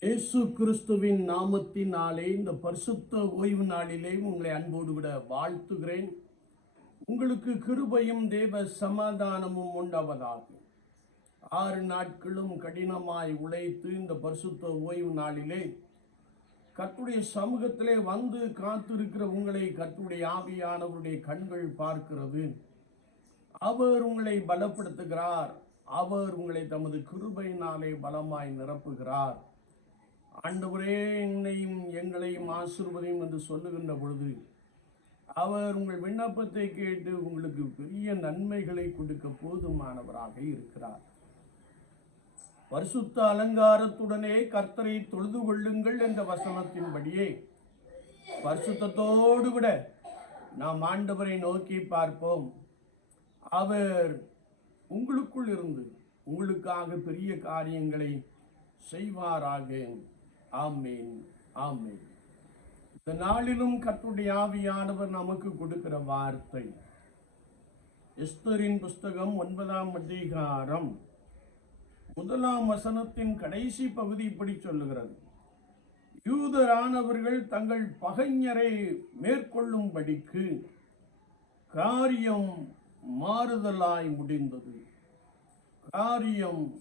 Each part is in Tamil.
இயேசு கிறிஸ்துவின் நாமத்தினாலே இந்த பரிசுத்த ஓய்வு நாளிலே உங்களை அன்போடு விட வாழ்த்துகிறேன். உங்களுக்கு கிருபையும் தேவ சமாதானமும் உண்டாவதாக. ஆறு நாட்களும் கடினமாய் உழைத்து இந்த பரிசுத்த ஓய்வு நாளிலே கத்துடைய சமூகத்திலே வந்து காத்திருக்கிற உங்களை கத்துடைய ஆவியானவருடைய கண்கள் பார்க்கிறது. அவர் உங்களை பலப்படுத்துகிறார். அவர் உங்களை தமது கிருபையினாலே பலமாய் நிரப்புகிறார். ஆண்டவரே என்னையும் எங்களையும் ஆசிர்வதையும் என்று சொல்லுகின்ற பொழுது அவர் உங்கள் விண்ணப்பத்தை கேட்டு உங்களுக்கு பெரிய நன்மைகளை கொடுக்க போதுமானவராக இருக்கிறார். பரிசுத்த அலங்காரத்துடனே கர்த்தரை தொழுது கொள்ளுங்கள் என்ற வசனத்தின்படியே பரிசுத்தத்தோடு கூட நாம் ஆண்டவரை நோக்கி பார்ப்போம். அவர் உங்களுக்குள் இருந்து உங்களுக்காக பெரிய காரியங்களை செய்வாராக. ஆமேன் ஆமேன். இந்த நாளிலும் கர்த்தருடைய ஆவியானவர் நமக்கு கொடுக்கிற வார்த்தை. எஸ்தரின் புஸ்தகம் ஒன்பதாம் அதிகாரம் முதலாம் வசனத்தின் கடைசி பகுதி இப்படி சொல்லுகிறது. யூதரானவர்கள் தங்கள் பகைஞரை மேற்கொள்ளும்படிக்கு காரியம் மாறுதலாய் முடிந்தது. காரியம்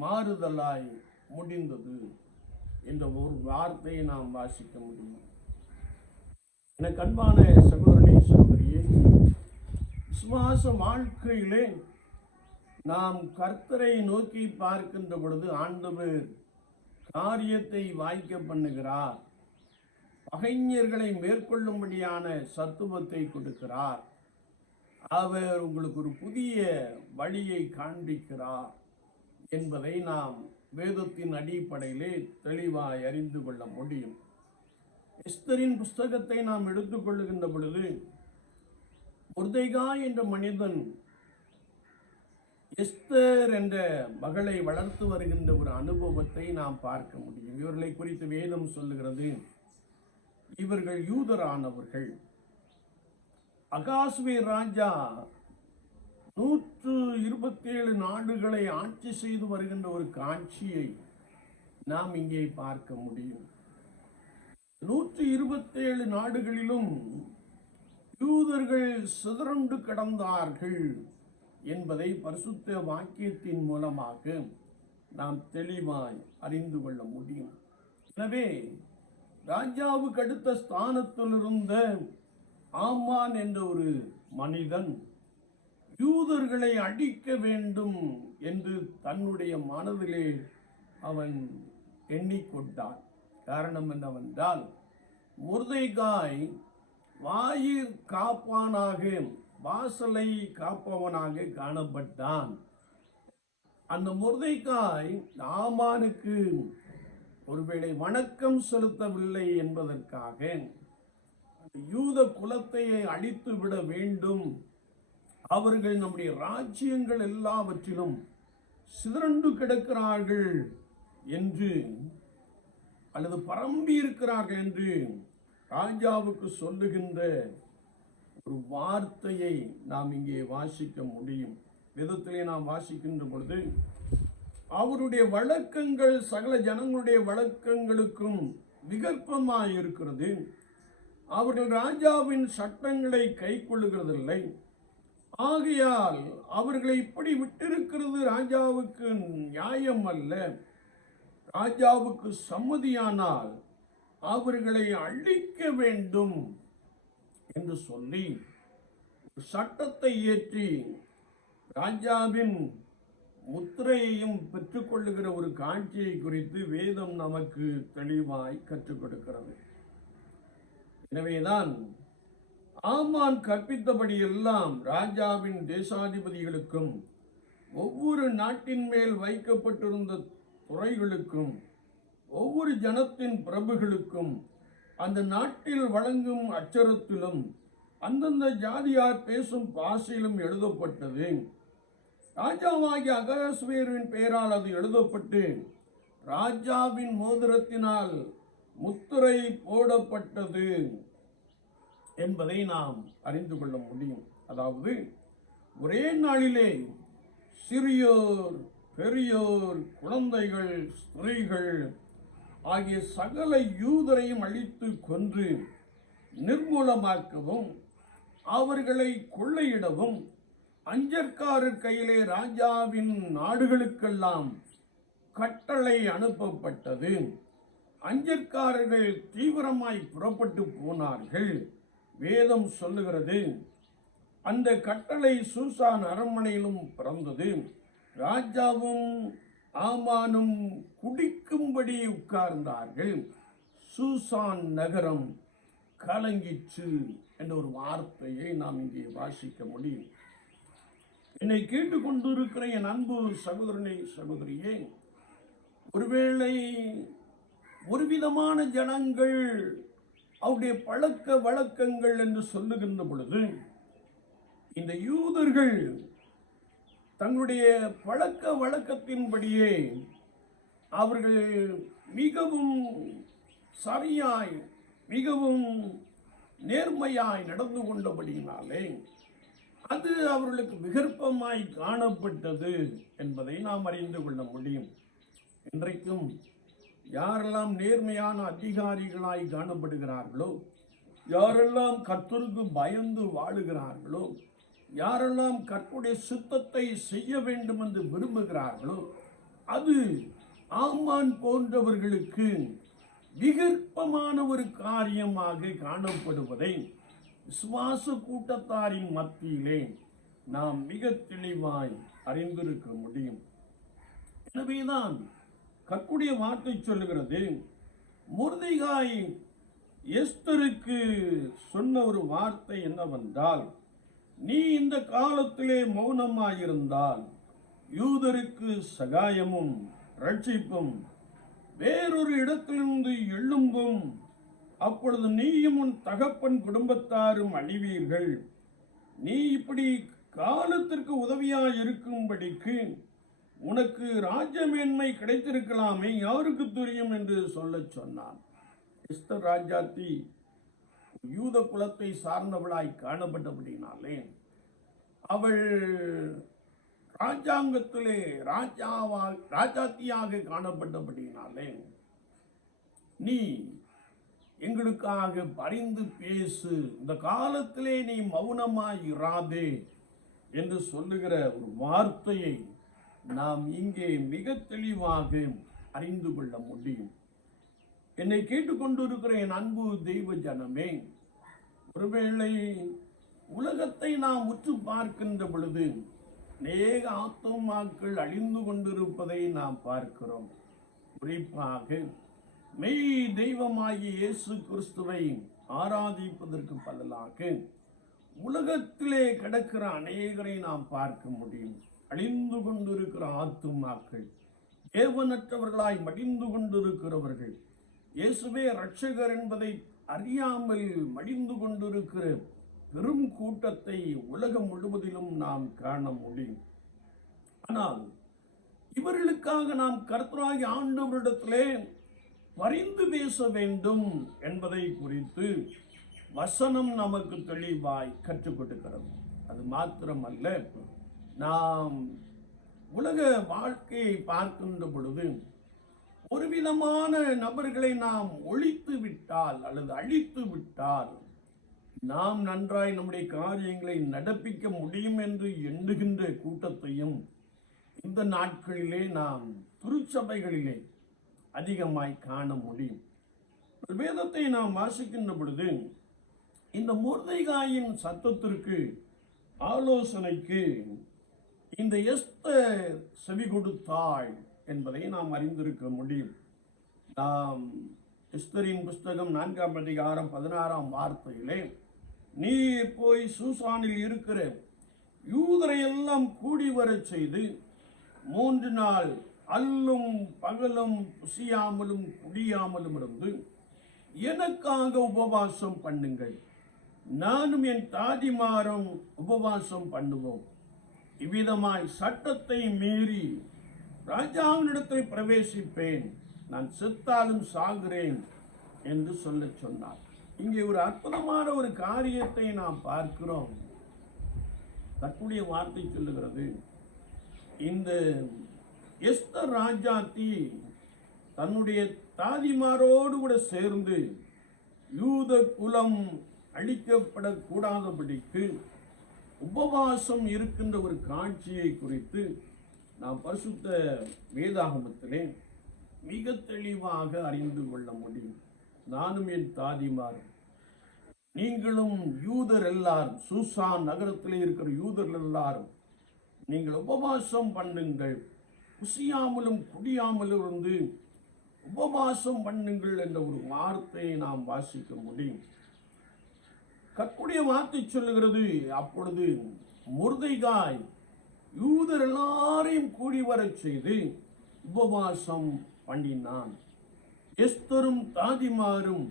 மாறுதலாய் முடிந்தது. என்ற ஒரு வார்த்தையை நாம் வாசிக்க முடியும். எனக்கு அன்பான சகோதரனை சகோதரியே விசுவாச வாழ்க்கையிலே நாம் கர்த்தரை நோக்கி பார்க்கின்ற பொழுது ஆண்டவர் காரியத்தை வாய்க்க பண்ணுகிறார். பகைஞர்களை மேற்கொள்ளும்படியான சத்துவத்தை கொடுக்கிறார். அவர் உங்களுக்கு ஒரு புதிய வழியை காண்பிக்கிறார் என்பதை நாம் வேதத்தின் அடிப்படையிலே தெளிவாய் அறிந்து கொள்ள முடியும். எஸ்தரின் புஸ்தகத்தை நாம் எடுத்துக்கொள்ளுகின்ற பொழுது முர்தைகா என்ற மனிதன் எஸ்தர் என்ற மகளை வளர்த்து வருகின்ற ஒரு அனுபவத்தை நாம் பார்க்க முடியும். இவர்களை குறித்து வேதம் சொல்லுகிறது இவர்கள் யூதரானவர்கள். அகாஸ்வே ராஜா நூற்று இருபத்தேழு நாடுகளை ஆட்சி செய்து வருகின்ற ஒரு காட்சியை நாம் இங்கே பார்க்க முடியும். நூற்று இருபத்தேழு நாடுகளிலும் யூதர்கள் சிதறண்டு கடந்தார்கள் என்பதை பரிசுத்த வாக்கியத்தின் மூலமாக நாம் தெளிவாய் அறிந்து கொள்ள முடியும். எனவே ராஜாவுக்கு அடுத்த ஸ்தானத்தில் இருந்த ஆமான் என்ற ஒரு மனிதன் யூதர்களை அடிக்க வேண்டும் என்று தன்னுடைய மனதிலே அவன் எண்ணிக்கொண்டான். காரணம் என்னவென்றால் முருதைகாய் வாயிற் காப்பானாக வாசலை காப்பவனாக காணப்பட்டான். அந்த முருதைக்காய் ஆமானுக்கு ஒருவேளை வணக்கம் செலுத்தவில்லை என்பதற்காக யூத குலத்தை அழித்து விட வேண்டும் அவர்கள் நம்முடைய ராஜ்யங்கள் எல்லாவற்றிலும் சிதறண்டு கிடக்கிறார்கள் என்று அல்லது பரம்பி இருக்கிறார்கள் என்று ராஜாவுக்கு சொல்லுகின்ற ஒரு வார்த்தையை நாம் இங்கே வாசிக்க முடியும். விதத்திலே நாம் வாசிக்கின்ற பொழுது அவருடைய வழக்கங்கள் சகல ஜனங்களுடைய வழக்கங்களுக்கும் விகற்பமாக இருக்கிறது அவர்கள் ராஜாவின் சட்டங்களை கை கொள்ளுகிறதில்லை ஆகையால் அவர்களை இப்படி விட்டிருக்கிறது ராஜாவுக்கு நியாயம் அல்ல ராஜாவுக்கு சம்மதியானால் அவர்களை அழிக்க வேண்டும் என்று சொல்லி சட்டத்தை இயற்றி ராஜாவின் முத்திரையையும் பெற்றுக்கொள்ளுகிற ஒரு காட்சியை குறித்து வேதம் நமக்கு தெளிவாய் கற்றுக் கொடுக்கிறது. எனவேதான் ஆமான் கற்பித்தபடி எல்லாம் ராஜாவின் தேசாதிபதிகளுக்கும் ஒவ்வொரு நாட்டின் மேல் வைக்கப்பட்டிருந்த துறைகளுக்கும் ஒவ்வொரு ஜனத்தின் பிரபுகளுக்கும் அந்த நாட்டில் வழங்கும் அச்சரத்திலும் அந்தந்த ஜாதியார் பேசும் பாசையிலும் எழுதப்பட்டது. ராஜாவாகிய அகஸ்வேரின் பெயரால் அது எழுதப்பட்டு ராஜாவின் மோதிரத்தினால் முத்திரை போடப்பட்டது. என்பதை நாம் அறிந்து கொள்ள முடியும். அதாவது ஒரே நாளிலே சிறியோர் பெரியோர் குழந்தைகள் ஸ்திரீகள் ஆகிய சகல யூதரையும் அழித்து கொன்று நிர்மூலமாக்கவும் அவர்களை கொள்ளையிடவும் அஞ்சற்காரர் கையிலே ராஜாவின் நாடுகளுக்கெல்லாம் கட்டளை அனுப்பப்பட்டது. அஞ்சற்காரர்கள் தீவிரமாய் புறப்பட்டு போனார்கள். வேதம் சொல்லுகிறது. அந்த கட்டளை சூசான் அரண்மனையிலும் பிறந்தது. ராஜாவும் ஆமானும் குடிக்கும்படி உட்கார்ந்தார்கள். சூசான் நகரம் கலங்கிச்சு என்ற ஒரு வார்த்தையை நாம் இங்கே வாசிக்க முடியும். என்னை கேட்டுக்கொண்டிருக்கிற என் அன்பு சகோதரனை சகோதரியே ஒருவேளை ஒரு விதமான ஜனங்கள் அவருடைய பழக்க வழக்கங்கள் என்று சொல்லுகின்ற பொழுது இந்த யூதர்கள் தங்களுடைய பழக்க வழக்கத்தின்படியே அவர்கள் மிகவும் சரியாய் மிகவும் நேர்மையாய் நடந்து கொண்டபடியினாலே அது அவர்களுக்கு விகற்பமாய் காணப்பட்டது என்பதை நாம் அறிந்து கொள்ள முடியும். இன்றைக்கும் யாரெல்லாம் நேர்மையான அதிகாரிகளாய் காணப்படுகிறார்களோ யாரெல்லாம் கர்த்தருக்கு பயந்து வாழுகிறார்களோ யாரெல்லாம் கற்புடைய சுத்தத்தை செய்ய வேண்டும் என்று விரும்புகிறார்களோ அது ஆமான் போன்றவர்களுக்கு விகற்பமான ஒரு காரியமாக காணப்படுவதை விசுவாச கூட்டத்தாரின் மத்தியிலே நாம் மிக தெளிவாய் அறிந்திருக்க முடியும். எனவேதான் கற்குடைய வார்த்தை சொல்லுகிறது. முருதைகாய் எஸ்தருக்கு சொன்ன ஒரு வார்த்தை என்னவென்றால் நீ இந்த காலத்திலே மௌனமாயிருந்தால் யூதருக்கு சகாயமும் ரட்சிப்பும் வேறொரு இடத்திலிருந்து எழும்பும் அப்பொழுது நீயும் உன் தகப்பன் குடும்பத்தாரும் அழிவீர்கள். நீ இப்படி காலத்திற்கு உதவியாக இருக்கும்படிக்கு உனக்கு ராஜ்யமேன்மை கிடைத்திருக்கலாமே யாருக்கு தெரியும் என்று சொல்லச் சொன்னான். எஸ்தர் ராஜாத்தி யூத குலத்தை சார்ந்தவளாய் காணப்பட்டபடினாலே அவள் ராஜாங்கத்திலே ராஜாவா ராஜாத்தியாக காணப்பட்டபடினாலே நீ எங்களுக்காக பரிந்து பேசு இந்த காலத்திலே நீ மௌனமாய் இராதே என்று சொல்லுகிற ஒரு வார்த்தையை நாம் இங்கே மிக தெளிவாக அறிந்து கொள்ள முடியும். என்னை கேட்டுக்கொண்டிருக்கிற என் அன்பு தெய்வ ஜனமே. ஒருவேளை உலகத்தை நாம் உற்று பார்க்கின்ற பொழுது அநேக ஆத்துமாக்கள் அழிந்து கொண்டிருப்பதை நாம் பார்க்கிறோம். குறிப்பாக மெய் தெய்வமாகிய இயேசு கிறிஸ்துவை ஆராதிப்பதற்கு பதிலாக உலகத்திலே கிடக்கிற அநேகரை நாம் பார்க்க முடியும். அழிந்து கொண்டிருக்கிற ஆத்துமாக்கள் தேவனற்றவர்களாய் மடிந்து கொண்டிருக்கிறவர்கள். இயேசுவே ரட்சகர் என்பதை அறியாமல் மடிந்து கொண்டிருக்கிற பெரும் கூட்டத்தை உலகம் முழுவதிலும் நாம் காண முடியும். ஆனால் இவர்களுக்காக நாம் கர்த்தராகி ஆண்டவரிடத்திலே பரிந்து பேச வேண்டும் என்பதை குறித்து வசனம் நமக்கு தெளிவாய் கற்றுக் கொடுக்கிறது. அது மாத்திரமல்ல நாம் உலக வாழ்க்கையை பார்க்கின்ற பொழுது ஒரு விதமான நபர்களை நாம் ஒழித்து விட்டால் அல்லது அழித்து விட்டால் நாம் நன்றாய் நம்முடைய காரியங்களை நடப்பிக்க முடியும் என்று எண்ணுகின்ற கூட்டத்தையும் இந்த நாட்களிலே நாம் திருச்சபைகளிலே அதிகமாய் காண முடியும். வேதத்தை நாம் வாசிக்கின்ற பொழுது இந்த முருதைகாயின் சத்தத்திற்கு ஆலோசனைக்கு இந்த எஸ்தர் செவி கொடுத்தாள் என்பதை நாம் அறிந்திருக்க முடியும். நாம் எஸ்தரின் புஸ்தகம் நான்காம் அதிகாரம் பதினாறாம் வார்த்தையிலே நீ போய் சூசானில் இருக்கிற யூதரை எல்லாம் கூடி வரச் செய்து மூன்று நாள் அல்லும் பகலும் புசியாமலும் குடியாமலும் இருந்து எனக்காக உபவாசம் பண்ணுங்கள். நானும் என் தாதிமாரும் உபவாசம் பண்ணுவோம். இவ்விதமாய் சட்டத்தை மீறி ராஜாவினிடத்தில் பிரவேசிப்பேன். நான் செத்தாலும் சாகிறேன் என்று சொல்ல சொன்னார். இங்கே ஒரு அற்புதமான ஒரு காரியத்தை நாம் பார்க்கிறோம். தற்புடைய வார்த்தை சொல்லுகிறது. இந்த எஸ்தர் ராஜாத்தி தன்னுடைய தாதிமாரோடு கூட சேர்ந்து யூத குலம் அழிக்கப்படக்கூடாதபடிக்கு உபவாசம் இருக்கின்ற ஒரு காட்சியை குறித்து நாம் பரிசுத்த வேதாகமத்திலே மிக தெளிவாக அறிந்து கொள்ள முடியும். நானும் என் தாதிமார் நீங்களும் யூதர் எல்லாரும் சூசான் நகரத்தில் இருக்கிற யூதர் எல்லாரும் நீங்கள் உபவாசம் பண்ணுங்கள். குசியாமலும் குடியாமலும் இருந்து உபவாசம் பண்ணுங்கள் என்ற ஒரு வார்த்தையை நாம் வாசிக்க முடியும். கற்புடைய வார்த்தை சொல்லுகிறது. அப்பொழுது முருதைகாய் யூதர் எல்லாரையும் கூடி வரச் செய்து உபவாசம் பண்ணினான். எஸ்தரும் தாதிமாரும்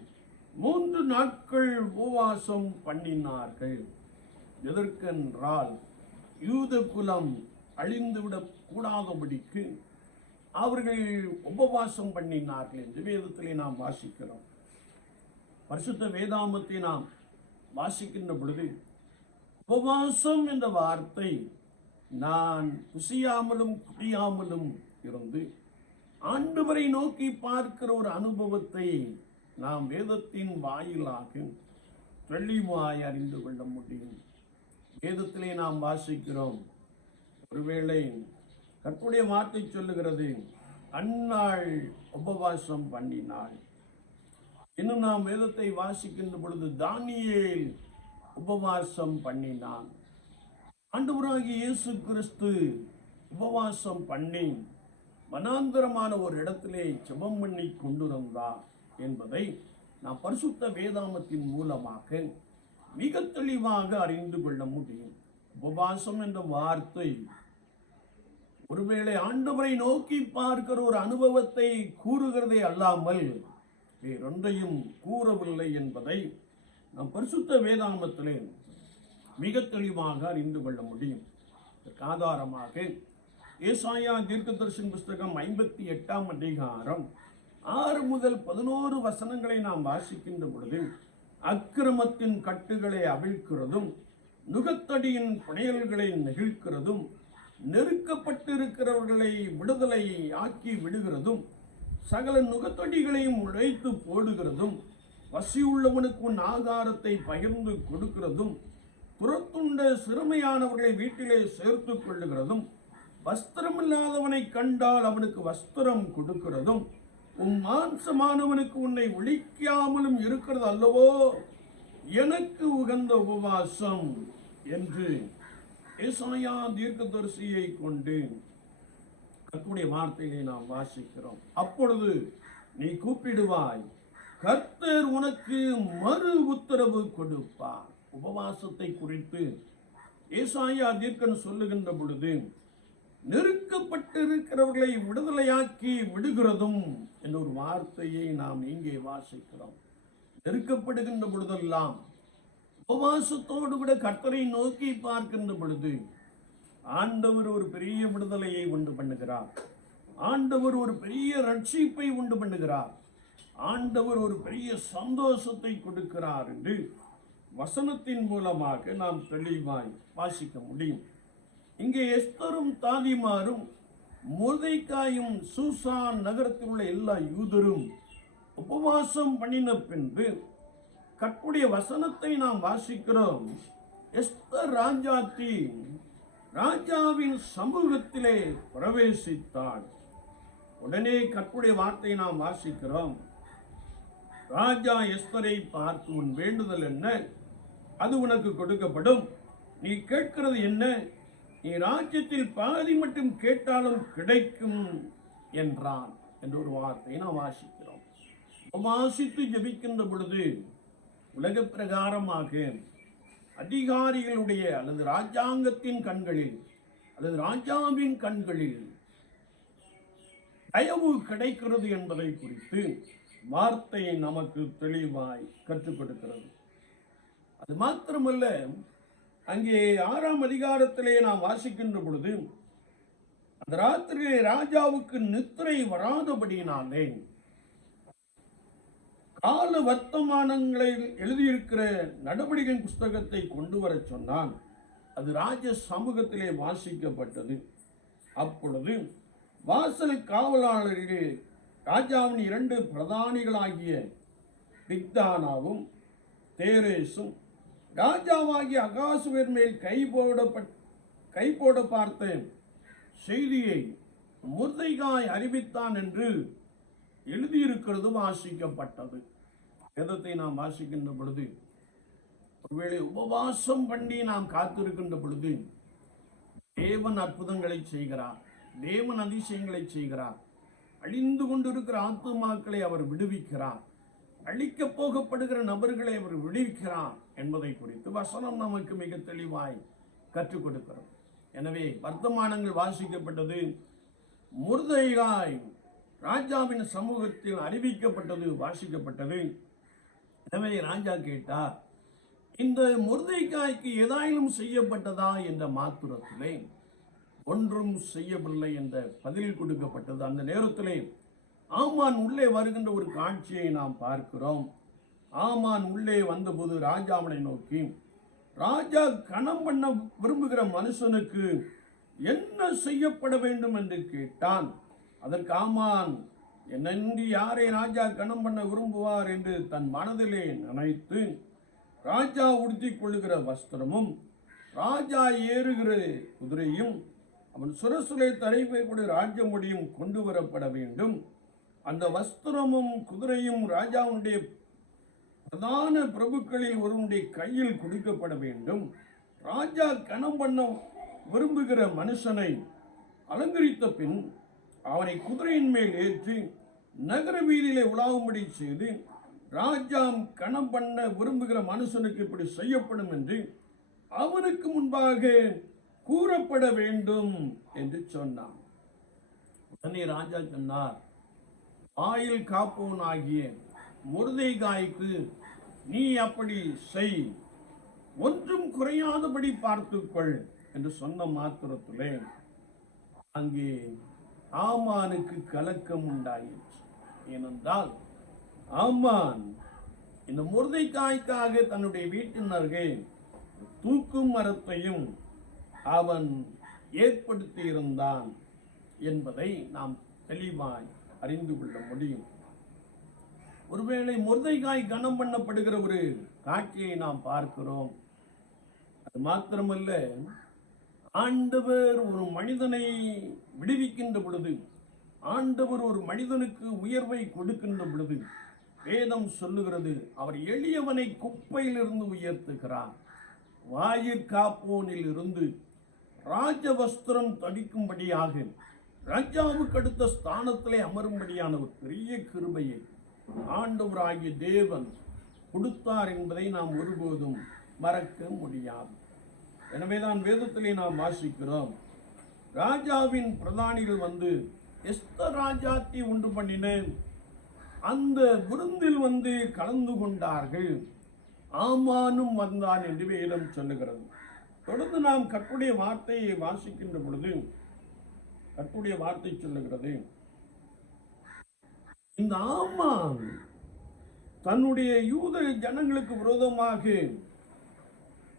மூன்று நாட்கள் உபவாசம் பண்ணினார்கள். எதற்கென்றால் யூத குலம் அழிந்துவிடக் கூடாதபடிக்கு அவர்கள் உபவாசம் பண்ணினார்கள் என்று வேதத்திலே நாம் வாசிக்கிறோம். பரிசுத்த வேதாமத்தை நாம் வாசிக்கின்ற பொழுது உபவாசம் என்ற வார்த்தை நான் குசியாமலும் குடியாமலும் இருந்து ஆண்டவரை நோக்கி பார்க்கிற ஒரு அனுபவத்தை நாம் வேதத்தின் வாயிலாக தெளிவாய் அறிந்து கொள்ள முடியும். வேதத்திலே நாம் வாசிக்கிறோம் ஒருவேளை கற்புடைய வார்த்தை சொல்லுகிறது அந்நாள் உபவாசம் பண்ணினாள் இன்னும் நாம் வேதத்தை வாசிக்கின்ற பொழுது தானியேல் உபவாசம் பண்ணினான். ஆண்டவராகிய இயேசு கிறிஸ்து உபவாசம் பண்ணி மனாந்தரமான ஒரு இடத்திலே ஜெபம் பண்ணி கொண்டிருந்தார் என்பதை நாம் பரிசுத்த வேதாமத்தின் மூலமாக மிக தெளிவாக அறிந்து கொள்ள முடியும். உபவாசம் என்ற வார்த்தை ஒருவேளை ஆண்டவரை நோக்கி பார்க்கிற ஒரு அனுபவத்தை கூறுகிறதே அல்லாமல் வேறொன்றையும் கூறவில்லை என்பதை நாம் பரிசுத்த வேதாமத்திலே மிக தெளிவாக அறிந்து கொள்ள முடியும். இதற்கு ஆதாரமாக ஏசாயா தீர்க்கதரிசன புஸ்தகம் ஐம்பத்தி எட்டாம் அதிகாரம் ஆறு முதல் பதினோரு வசனங்களை நாம் வாசிக்கின்ற பொழுது அக்கிரமத்தின் கட்டுகளை அவிழ்க்கிறதும் நுகத்தடியின் புனையல்களை நெகிழ்க்கிறதும் நெருக்கப்பட்டிருக்கிறவர்களை விடுதலை ஆக்கி விடுகிறதும் சகல நுகத்தொடிகளையும் உழைத்து போடுகிறதும் பசியுள்ளவனுக்கு உன் ஆகாரத்தை பகிர்ந்து கொடுக்கிறதும் புறத்துண்ட சிறுமையானவர்களை வீட்டிலே சேர்த்து கொள்ளுகிறதும் வஸ்திரமில்லாதவனை கண்டால் அவனுக்கு வஸ்திரம் கொடுக்கிறதும் உன் மாம்சமானவனுக்கு உன்னை ஒழிக்காமலும் இருக்கிறது அல்லவோ? எனக்கு உகந்த உபவாசம் என்று ஏசாயா தீர்க்கதரிசியை கொண்டு கத்துடைய வார்த்தையை நாம் வாசிக்கிறோம். அப்பொழுது நீ கூப்பிடுவாய் கர்த்தர் உனக்கு மறு உத்தரவு கொடுப்பார். உபவாசத்தை குறித்து ஏசாயா தீர்க்கன் சொல்லுகின்ற பொழுது நெருக்கப்பட்டிருக்கிறவர்களை விடுதலையாக்கி விடுகிறதும் என்ற ஒரு வார்த்தையை நாம் இங்கே வாசிக்கிறோம். நெருக்கப்படுகின்ற பொழுதெல்லாம் உபவாசத்தோடு கூட கர்த்தரை நோக்கி பார்க்கின்ற பொழுது ஆண்டவர் ஒரு பெரிய விடுதலையை உண்டு பண்ணுகிறார். ஆண்டவர் ஒரு பெரிய ரட்சிப்பை உண்டு பண்ணுகிறார். ஆண்டவர் ஒரு பெரிய சந்தோஷத்தை கொடுக்கிறார் என்று வசனத்தின் மூலமாக நாம் தெளிவாய் வாசிக்க முடியும். இங்கே எஸ்தரும் தாதிமாரும் முதைக்காயும் சூசான் நகரத்தில் உள்ள எல்லா யூதரும் உபவாசம் பண்ணின பின்பு கற்புடைய வசனத்தை நாம் வாசிக்கிறோம். எஸ்தர் ராஜாத்தி ராஜாவின் சமூகத்திலே பிரவேசித்தாள். உடனே கற்புடைய வார்த்தையை நாம் வாசிக்கிறோம். ராஜா எஸ்தரை பார்த்து உன் வேண்டுதல் என்ன? அது உனக்கு கொடுக்கப்படும். நீ கேட்கிறது என்ன? நீ ராஜ்யத்தில் பாதி மட்டும் கேட்டாலும் கிடைக்கும் என்றான் என்ற ஒரு வார்த்தையை நாம் வாசிக்கிறோம். வாசித்து ஜெபிக்கின்ற பொழுது உலக பிரகாரமாக அதிகாரிகளுடைய அல்லது ராஜாங்கத்தின் கண்களில் அல்லது ராஜாவின் கண்களில் தயவு கிடைக்கிறது என்பதை குறித்து வார்த்தை நமக்கு தெளிவாய் கற்றுக் கொடுக்கிறது அது மாத்திரமல்ல அங்கே ஆறாம் அதிகாரத்திலே நாம் வாசிக்கின்ற பொழுது அந்த ராத்திரியிலே ராஜாவுக்கு நித்திரை வராதபடியினாலே கால வர்த்தமானங்களை எழுதியிருக்கிற நடவடிக்கை புஸ்தகத்தை கொண்டு வரச் சொன்னான் அது ராஜ சமூகத்திலே வாசிக்கப்பட்டது. அப்பொழுது வாசல் காவலாளர்கள் ராஜாவின் இரண்டு பிரதானிகளாகிய பிக்தானாவும் தேரேசும் ராஜாவாகிய அகாசுவர் மேல் கை போடப்பட் கை போட பார்த்த செய்தியை முர்தைகாய் அறிவித்தான் என்று எழுதியிருக்கிறது வாசிக்கப்பட்டது. வேதத்தை நாம் வாசிக்கின்ற பொழுது ஒருவேளை உபவாசம் பண்ணி நாம் காத்திருக்கின்ற பொழுது தேவன் அற்புதங்களை செய்கிறார் தேவன் அதிசயங்களை செய்கிறார் அழிந்து கொண்டிருக்கிற ஆத்துமாக்களை அவர் விடுவிக்கிறார் அழிக்கப் போகப்படுகிற நபர்களை அவர் விடுவிக்கிறார் என்பதை குறித்து வசனம் நமக்கு மிக தெளிவாய் கற்றுக் கொடுக்கிறோம் எனவே வர்த்தமானங்கள் வாசிக்கப்பட்டது முருதைகாய் ராஜாவின் சமூகத்தில் அறிவிக்கப்பட்டது வாசிக்கப்பட்டது. எனவே ராஜா கேட்டார் இந்த முருதைக்காய்க்கு ஏதாயிலும் செய்யப்பட்டதா என்ற மாத்திரத்திலே? ஒன்றும் செய்யவில்லை என்ற பதில் கொடுக்கப்பட்டது. அந்த நேரத்திலே ஆமான் உள்ளே வருகின்ற ஒரு காட்சியை நாம் பார்க்கிறோம். ஆமான் உள்ளே வந்தபோது ராஜாவனை நோக்கி ராஜா கணம் பண்ண விரும்புகிற மனுஷனுக்கு என்ன செய்யப்பட வேண்டும்? என்று கேட்டான். அதற்கு ஆமான் என்னன்றி யாரை ராஜா கணம் பண்ண விரும்புவார் என்று தன் மனதிலே நினைத்து ராஜா உடுத்திக் கொள்ளுகிற வஸ்திரமும் ராஜா ஏறுகிற குதிரையும் அவன் சுரசுரை தரைவைக்கூடிய ராஜ்யமுடியும் கொண்டு வரப்பட வேண்டும். அந்த வஸ்திரமும் குதிரையும் ராஜாவுடைய பிரதான பிரபுக்களில் ஒருவனுடைய கையில் கொடுக்கப்பட வேண்டும். ராஜா கணம் பண்ண விரும்புகிற மனுஷனை அலங்கரித்த பின் அவனை குதிரையின் மேல் ஏற்றி நகர வீதியிலே உலாவும்படி செய்து ராஜாம் கணம் பண்ண விரும்புகிற மனுஷனுக்கு இப்படி செய்யப்படும் என்று அவனுக்கு முன்பாக கூறப்பட வேண்டும் என்று சொன்னான். உடனே ராஜா சொன்னார் ஆயில் காப்பவன் ஆகிய முருதைகாய்க்கு நீ அப்படி செய். ஒன்றும் குறையாதபடி பார்த்துக்கொள் என்று சொன்ன மாத்திரத்திலே அங்கே ஆமானுக்கு கலக்கம் உண்டாயிற்று ஏனென்றால் ஆமான் இந்த முருதைக்காய்க்காக தன்னுடைய வீட்டின் அருகே தூக்கும் மரத்தையும் அவன் ஏற்படுத்தி இருந்தான் என்பதை நாம் தெளிவாய் அறிந்து கொள்ள முடியும். ஒருவேளை முருதைக்காய் கனம் பண்ணப்படுகிற ஒரு காட்சியை நாம் பார்க்கிறோம். அது மாத்திரமல்ல ஆண்டவர் ஒரு மனிதனை விடுவிக்கின்ற பொழுது ஆண்டவர் ஒரு மனிதனுக்கு உயர்வை கொடுக்கின்ற பொழுது வேதம் சொல்லுகிறது அவர் எளியவனை குப்பையிலிருந்து உயர்த்துகிறார். வாயிற்காப்போனில் இருந்து ராஜவஸ்திரம் தடிக்கும்படியாக ராஜாவுக்கு அடுத்த ஸ்தானத்திலே அமரும்படியான ஒரு பெரிய கிருபையை ஆண்டவராகிய தேவன் கொடுத்தார் என்பதை நாம் ஒருபோதும் மறக்க முடியாது. எனவேதான் வேதத்திலே நாம் வாசிக்கிறோம் ராஜாவின் பிரதானிகள் வந்து எஸ்தர் ராஜாத்தி உண்டு பண்ணினேன். அந்த விருந்தில் வந்து கலந்து கொண்டார்கள். ஆமானும் வந்தான் என்று வேதம் சொல்லுகிறது. தொடர்ந்து நாம் கற்புடைய வார்த்தையை வாசிக்கின்ற பொழுது கற்புடைய வார்த்தை சொல்லுகிறது. இந்த ஆமான் தன்னுடைய யூத ஜனங்களுக்கு விரோதமாக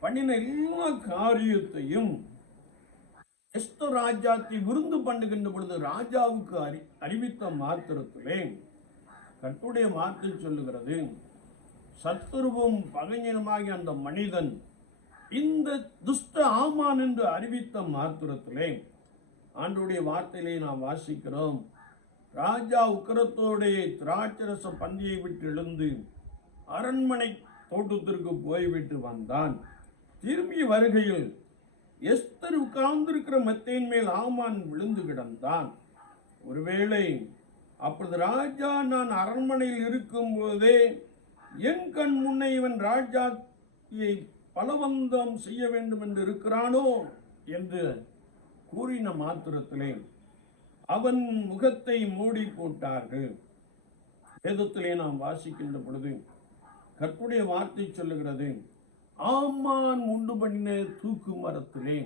பண்ணின எல்லா காரியத்தையும் எஸ்து ராஜாத்தி விருந்து பண்ணுகின்ற பொழுது ராஜாவுக்கு அறி அறிவித்த மாத்திரத்திலே கட்டுடைய வார்த்தை சொல்லுகிறது. சத்துருவும் பகைஞனுமாகிய அந்த மனிதன் இந்த துஷ்ட ஆமான் என்று அறிவித்த மாத்திரத்திலே ஆண்டுடைய வார்த்தையிலே நாம் வாசிக்கிறோம். ராஜா உக்கரத்தோடைய திராட்சரச பந்தியை விட்டு எழுந்து அரண்மனை தோட்டத்திற்கு போய்விட்டு வந்தான். திரும்பி வருகையில் எஸ்தர் உட்கார்ந்திருக்கிற மத்தையின் மேல் ஆமான் விழுந்து கிடந்தான். ஒருவேளை அப்பொழுது ராஜா நான் அரண்மனையில் இருக்கும்போதே என் கண் முன்னே இவன் ராஜாத்தியை பலவந்தம் செய்ய வேண்டும் என்று இருக்கிறானோ என்று கூறின மாத்திரத்திலே அவன் முகத்தை மூடி போட்டார்கள். வேதத்திலே நாம் வாசிக்கின்ற பொழுது கற்புடைய வார்த்தை சொல்லுகிறது. ஆமான் உண்டு பண்ணின தூக்கு மரத்திலே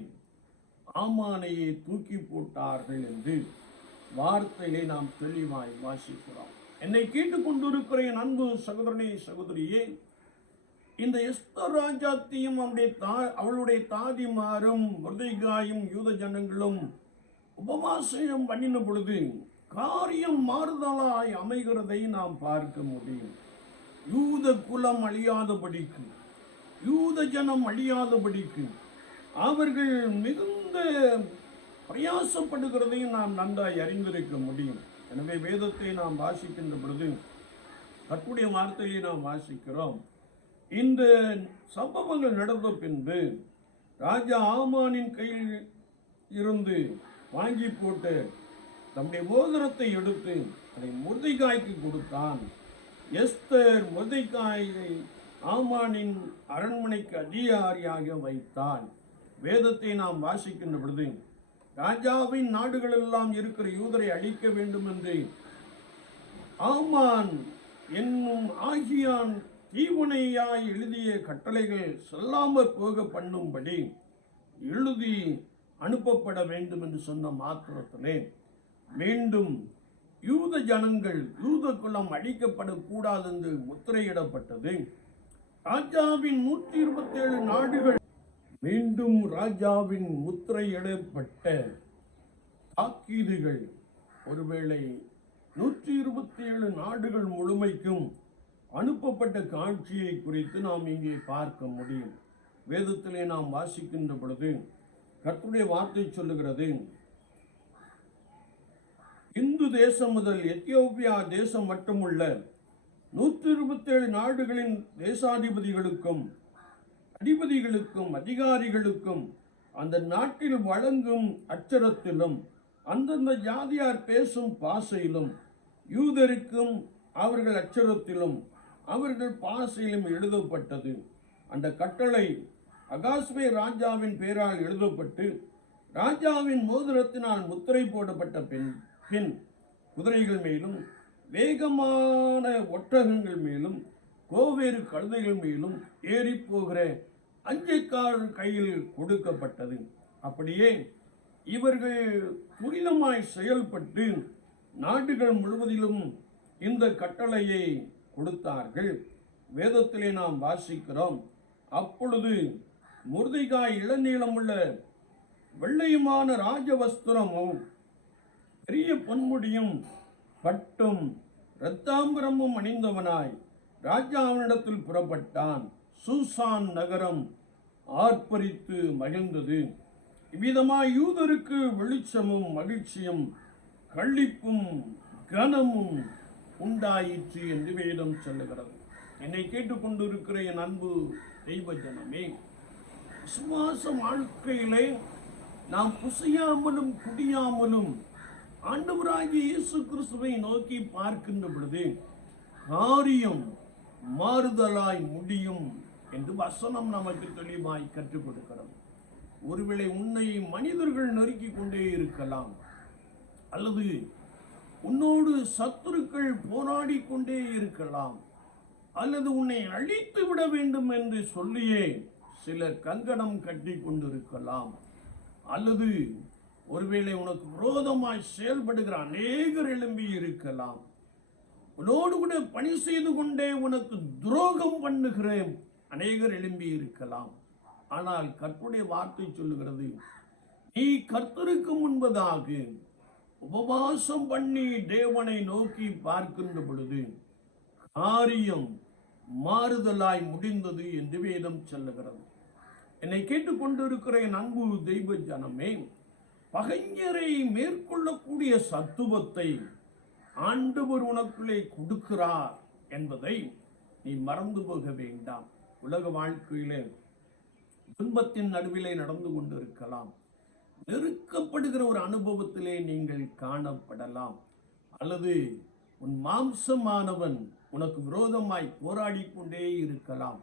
ஆமானையே தூக்கி போட்டார்கள் என்று வார்த்தையிலே நாம் தெளிவாய் வாசிக்கிறோம். என்னை கேட்டுக்கொண்டிருக்கிற என் அன்பு சகோதரனே சகோதரியே இந்த எஸ்தர் ராஜாத்தியும் அவருடைய தா அவளுடைய தாதிமாரும் முருதைகாயும் யூத ஜனங்களும் உபவாசம் பண்ணின பொழுது காரியம் மாறுதலாய் அமைகிறதை நாம் பார்க்க முடியும். யூத குலம் அழியாதபடிக்கு யூத ஜனம் அழியாதபடிக்கு அவர்கள் மிகுந்த பிரயாசப்படுகிறதையும் நாம் நன்றாய் அறிந்திருக்க முடியும். எனவே வேதத்தை நாம் வாசிக்கின்ற பொழுது தற்புடைய வார்த்தையை நாம் வாசிக்கிறோம். இந்த சம்பவங்கள் நடந்த பின்பு ராஜா ஆமானின் கையில் இருந்து வாங்கி போட்டு தம்முடைய மோதிரத்தை எடுத்து அதை முருதைக்காய்க்கு கொடுத்தான். எஸ்தர் முருதைக்காயை ஆமானின் அரண்மனைக்கு அதிகாரியாக வைத்தான். வேதத்தை நாம் வாசிக்கின்ற பொழுது ராஜாவின் நாடுகளெல்லாம் இருக்கிற யூதரை அழிக்க வேண்டும் என்று ஆமான் என்னும் ஆகியான் தீவுனையாய் எழுதிய கட்டளைகள் செல்லாமற் போக பண்ணும்படி எழுதி அனுப்பப்பட வேண்டும் என்று சொன்ன மாத்திரத்திலே மீண்டும் யூத ஜனங்கள் யூத குலம் அழிக்கப்படக்கூடாது என்று முத்திரையிடப்பட்டது. ராஜாவின் நூற்றி இருபத்தி ஏழு நாடுகள் மீண்டும் ராஜாவின் முத்திரையிடப்பட்ட தாக்கீதுகள். ஒருவேளை நூற்றி இருபத்தி ஏழு நாடுகள் முழுமைக்கும் அனுப்பப்பட்ட காட்சியை குறித்து நாம் இங்கே பார்க்க முடியும். வேதத்திலே நாம் வாசிக்கின்ற பொழுது கர்த்தருடைய வார்த்தை சொல்லுகிறது இந்து தேசம் முதல் எத்தியோப்பியா தேசம் மட்டுமுள்ள நூற்றி இருபத்தேழு நாடுகளின் தேசாதிபதிகளுக்கும் அதிபதிகளுக்கும் அதிகாரிகளுக்கும் அந்த நாட்டில் வழங்கும் அச்சரத்திலும் அந்தந்த ஜாதியார் பேசும் பாசையிலும் யூதருக்கும் அவர்கள் அச்சரத்திலும் அவர்கள் பாசையிலும் எழுதப்பட்டது. அந்த கட்டளை அகாஸ்மே ராஜாவின் பெயரால் எழுதப்பட்டு ராஜாவின் மோதிரத்தினால் முத்திரை போடப்பட்ட பின் பின் குதிரைகள் மேலும் வேகமான ஒட்டகங்கள் மேலும் கோவேறு கழுதைகள் மேலும் ஏறி போகிற அஞ்சைக்காரர் கையில் கொடுக்கப்பட்டது. அப்படியே இவர்கள் துரிதமாய் செயல்பட்டு நாடுகள் முழுவதிலும் இந்த கட்டளையை கொடுத்தார்கள். வேதத்திலே நாம் வாசிக்கிறோம் அப்பொழுது முருதைகாய் இளநீளமுள்ள வெள்ளையுமான ராஜவஸ்திரமும் பெரிய பொன்முடியும் பட்டும் இரத்தாம்பரமும் அணிந்தவனாய் ராஜாவினிடத்தில் புறப்பட்டான். சூசான் நகரம் ஆர்ப்பரித்து மகிழ்ந்தது. இவ்விதமாய் யூதருக்கு வெளிச்சமும் மகிழ்ச்சியும் கள்ளிப்பும் கனமும் உண்டாயிற்று என்று வேதம் சொல்லுகிறது. என்னை கேட்டுக்கொண்டிருக்கிற என் அன்பு தெய்வ ஜனமே விசுவாச வாழ்க்கையிலே நாம் புசியாமலும் குடியாமலும் ஆண்டவராகிய இயேசு கிறிஸ்துவை நோக்கி பார்க்கின்ற பொழுது காரியம் மாறுதலாய் முடியும் என்று வசனம் நமக்கு தெளிவாய் கற்றுக் கொடுக்கிறது. ஒருவேளை உன்னை மனிதர்கள் நெருக்கிக் கொண்டே இருக்கலாம். அல்லது உன்னோடு சத்துருக்கள் போராடி கொண்டே இருக்கலாம். அல்லது உன்னை அழித்து விட வேண்டும் என்று சொல்லியே சிலர் கங்கணம் கட்டி கொண்டிருக்கலாம். அல்லது ஒருவேளை உனக்கு விரோதமாய் செயல்படுகிற அநேகர் எழும்பி இருக்கலாம். உன்னோடு கூட பணி செய்து கொண்டே உனக்கு துரோகம் பண்ணுகிறேன். அநேகர் எழும்பி இருக்கலாம். ஆனால் கற்புடைய வார்த்தை சொல்லுகிறது நீ கர்த்தருக்கு முன்பதாக உபவாசம் பண்ணி தேவனை நோக்கி பார்க்கின்ற பொழுது காரியம் மாறுதலாய் முடிந்தது என்று வேதம் சொல்லுகிறது. என்னை கேட்டுக்கொண்டிருக்கிற என் அன்பு தெய்வ ஜனமே பகைஞரை மேற்கொள்ளக்கூடிய சத்துவத்தை ஆண்டவர் உனக்குள்ளே கொடுக்கிறார் என்பதை நீ மறந்து போக வேண்டாம். உலக வாழ்க்கையிலே துன்பத்தின் நடுவிலே நடந்து கொண்டிருக்கலாம். நெருக்கப்படுகிற ஒரு அனுபவத்திலே நீங்கள் காணப்படலாம். அல்லது உன் மாம்சமானவன் உனக்கு விரோதமாய் போராடி கொண்டே இருக்கலாம்.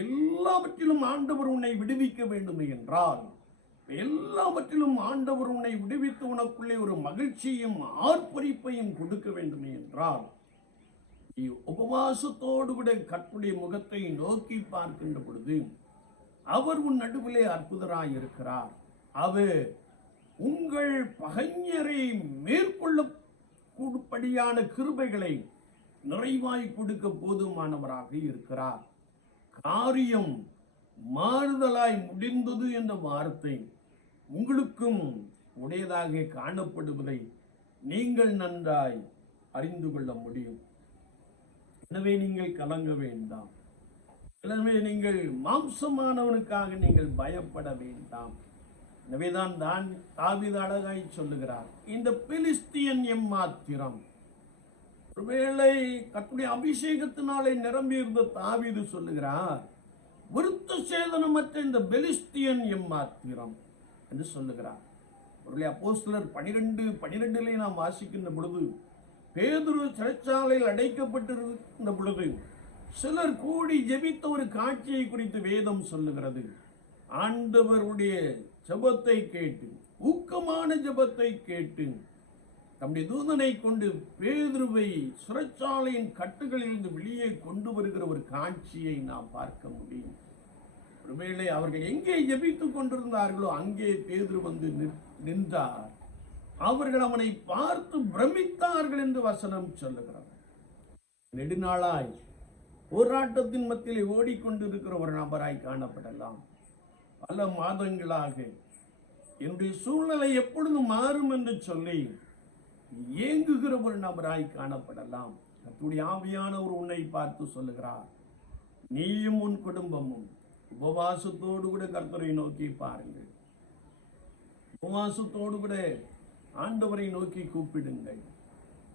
எல்லாவற்றிலும் ஆண்டவர் உன்னை விடுவிக்க வேண்டும் என்றால் எல்லாவற்றிலும் ஆண்டவர் உன்னை விடுவித்து உனக்குள்ளே ஒரு மகிழ்ச்சியும் ஆர்ப்பரிப்பையும் கொடுக்க வேண்டும் என்றால் நீ உபவாசத்தோடு கூட கற்புடைய முகத்தை நோக்கி பார்க்கின்ற பொழுது அவர் உன் நடுவிலே அற்புதராய் இருக்கிறார் அவர் உங்கள் பகைஞரை மேற்கொள்ள கூடுபடியான கிருபைகளை நிறைவாய் கொடுக்க போதுமானவராக இருக்கிறார். காரியம் மாறுதலாய் முடிந்தது என்ற வார்த்தை உங்களுக்கும் உடையதாக காணப்படுவதை நீங்கள் நன்றாய் அறிந்து கொள்ள முடியும். எனவே நீங்கள் கலங்க வேண்டாம். எனவே நீங்கள் மாம்சமானவனுக்காக நீங்கள் பயப்பட வேண்டாம். எனவேதான் தான் தாவித அழகாய் சொல்லுகிறார் இந்த பிலிஸ்தியன் எம்மாத்திரம். ஒருவேளை கத்துடைய அபிஷேகத்தினாலே நிரம்பியிருந்த தாவிது சொல்லுகிறார் விருத்த சேதனமற்ற இந்த பெலிஸ்தியன் எம்மாத்திரம் என்று சொல்லுகிறார். அவருடைய அப்போ சிலர் பனிரெண்டு பனிரெண்டிலே நாம் வாசிக்கின்ற பொழுது பேதுரு சிறைச்சாலையில் அடைக்கப்பட்டிருந்த பொழுது சிலர் கூடி ஜெபித்த ஒரு காட்சியை குறித்து வேதம் சொல்லுகிறது. ஆண்டவருடைய ஜெபத்தை கேட்டு ஊக்கமான ஜபத்தை கேட்டு தம்முடைய தூதனை கொண்டு பேதுருவை சுரச்சாலையின் கட்டுகளிலிருந்து வெளியே கொண்டு வருகிற ஒரு காட்சியை நாம் பார்க்க முடியும். ஒருவேளை அவர்கள் எங்கே ஜெபித்துக் கொண்டிருந்தார்களோ அங்கே பேதுரு வந்து நின்றார். அவர்கள் அவனை பார்த்து பிரமித்தார்கள் என்று வசனம் சொல்லுகிறார் நெடுநாளாய் போராட்டத்தின் மத்தியிலே ஓடிக்கொண்டிருக்கிற ஒரு நபராய் காணப்படலாம். பல மாதங்களாக என்னுடைய சூழ்நிலை எப்பொழுது மாறும் என்று சொல்லி ஏங்குகிற ஒரு நபராய் காணப்படலாம். கர்த்தருடைய ஆவியானவர் உன்னை பார்த்து சொல்லுகிறார். நீயும் உன் குடும்பமும் உபவாசத்தோடு கூட கர்த்தரை நோக்கி பாருங்கள். உபவாசத்தோடு கூட ஆண்டவரை நோக்கி கூப்பிடுங்கள்.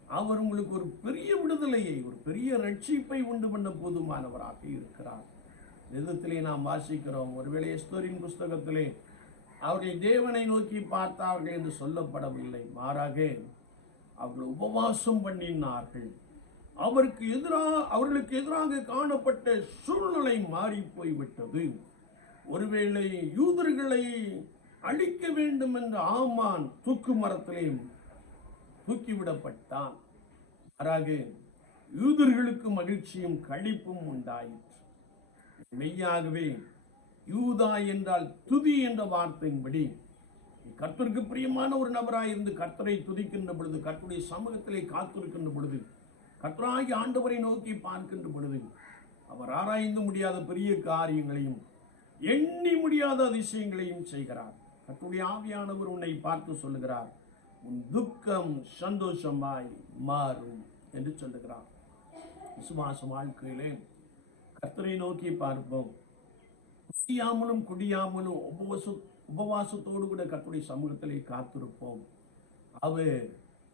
அவர் உங்களுக்கு ஒரு பெரிய விடுதலையை ஒரு பெரிய ரட்சிப்பை உண்டு பண்ண போதுமானவராக இருக்கிறார். விதத்திலே நாம் வாசிக்கிறோம். ஒருவேளை எஸ்தோரின் புஸ்தகத்திலே அவர்கள் தேவனை நோக்கி பார்த்தார்கள் என்று சொல்லப்படவில்லை. மாறாக அவர்கள் உபவாசம் பண்ணினார்கள். அவருக்கு எதிராக அவர்களுக்கு எதிராக காணப்பட்ட சூழ்நிலை மாறி போய்விட்டது. ஒருவேளை யூதர்களை அழிக்க வேண்டும் என்ற ஆமான் தூக்கு மரத்திலே தூக்கிவிடப்பட்டான். அராக யூதர்களுக்கு மகிழ்ச்சியும் கழிப்பும் உண்டாயிற்று. மெய்யாகவே யூதா என்றால் துதி என்ற வார்த்தையின்படி கர்த்தருக்கு பிரியமான ஒரு நபராக இருந்து கர்த்தரை துதிக்கின்ற பொழுது கர்த்தருடைய சமூகத்திலே காத்திருக்கின்ற பொழுது கர்த்தராகி ஆண்டவரை நோக்கி பார்க்கின்ற பொழுது அவர் ஆராய்ந்து முடியாத பெரிய காரியங்களையும் எண்ணி முடியாத அதிசயங்களையும் செய்கிறார். கத்துடைய ஆவியானவர் உன்னை பார்த்து சொல்லுகிறார் உன் துக்கம் சந்தோஷமாய் மாறும் என்று சொல்லுகிறார். விசுவாச வாழ்க்கையிலே கர்த்தரை நோக்கி பார்ப்போம். குடியாமலும் குடியாமலும் உபவாச உபவாசத்தோடு கூட கர்த்தருடைய சமூகத்திலே காத்திருப்போம். அவர்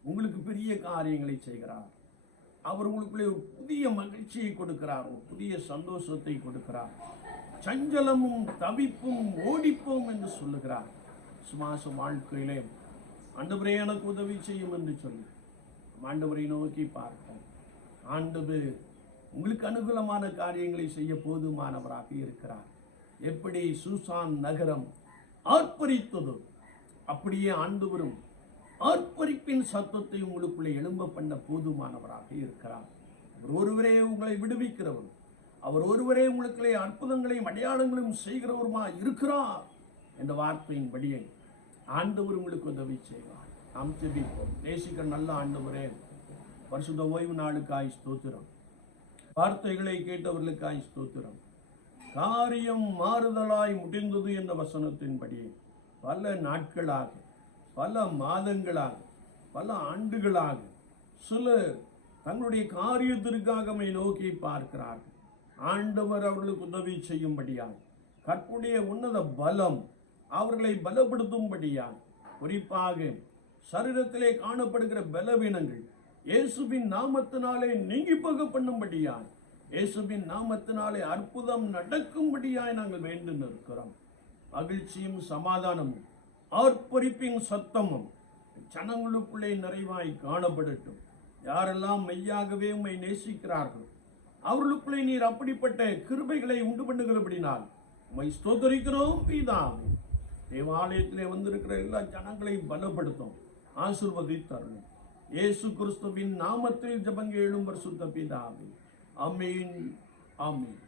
உங்களுக்கு பெரிய காரியங்களை செய்கிறார். அவர் உங்களுக்குள்ளே ஒரு புதிய மகிழ்ச்சியை கொடுக்கிறார் ஒரு புதிய சந்தோஷத்தை கொடுக்கிறார். சஞ்சலமும் தவிப்பும் ஓடிப்போம் என்று சொல்லுகிறார். சுமாச வாழ்க்கையிலே ஆண்டவரே எனக்கு உதவி செய்யும் என்று சொல்லி ஆண்டவரை நோக்கி பார்ப்போம். ஆண்டது உங்களுக்கு அனுகூலமான காரியங்களை செய்ய போதுமானவராக இருக்கிறார். எப்படி சூசான் நகரம் ஆர்ப்பரித்ததோ அப்படியே ஆண்டு வரும் ஆர்ப்பரிப்பின் சத்தத்தை உங்களுக்குள்ளே எழும்ப பண்ண போதுமானவராக இருக்கிறார். அவர் ஒருவரே உங்களை விடுவிக்கிறவர். அவர் ஒருவரே உங்களுக்குள்ளே அற்புதங்களையும் அடையாளங்களையும் செய்கிறவருமா இருக்கிறார் என்ற வார்த்தையின்படியே ஆண்டவர் உங்களுக்கு உதவி செய்வார். நாம் ஜெபிப்போம். நேசிக்கிற நல்ல ஆண்டவரே வருஷத ஓய்வு நாளுக்காய் ஸ்தோத்திரம். வார்த்தைகளை கேட்டவர்களுக்காய் ஸ்தோத்திரம். காரியம் மாறுதலாய் முடிந்தது என்ற வசனத்தின்படி பல நாட்களாக பல மாதங்களாக பல ஆண்டுகளாக சிலர் தங்களுடைய காரியத்திற்காக மை நோக்கி பார்க்கிறார்கள். ஆண்டவர் அவர்களுக்கு உதவி செய்யும்படியாக கற்புடைய உன்னத பலம் அவர்களை பலப்படுத்தும்படியாக குறிப்பாக சரீரத்திலே காணப்படுகிற பலவீனங்கள் இயேசுவின் நாமத்தினாலே நீங்கி போக பண்ணும்படியாய் இயேசுவின் நாமத்தினாலே அற்புதம் நடக்கும்படியாய் நாங்கள் வேண்டு நிற்கிறோம். மகிழ்ச்சியும் சமாதானமும் ஆர்ப்பரிப்பின் சத்தமும் ஜனங்களுக்குள்ளே நிறைவாய் காணப்படட்டும். யாரெல்லாம் மெய்யாகவே உம்மை நேசிக்கிறார்கள் அவர்களுக்குள்ளே நீர் அப்படிப்பட்ட கிருபைகளை உண்டு பண்ணுகிறபடினால் உம்மை ஸ்தோத்தரிக்கிறோம் பிதாவே. தேவாலயத்திலே வந்திருக்கிற எல்லா ஜனங்களையும் பலப்படுத்தும் ஆசிர்வதித்தருளும். இயேசு கிறிஸ்துவின் நாமத்தில் ஜபங்க எழும் பரிசுத்த பிதாவே. அமீன் அமீன்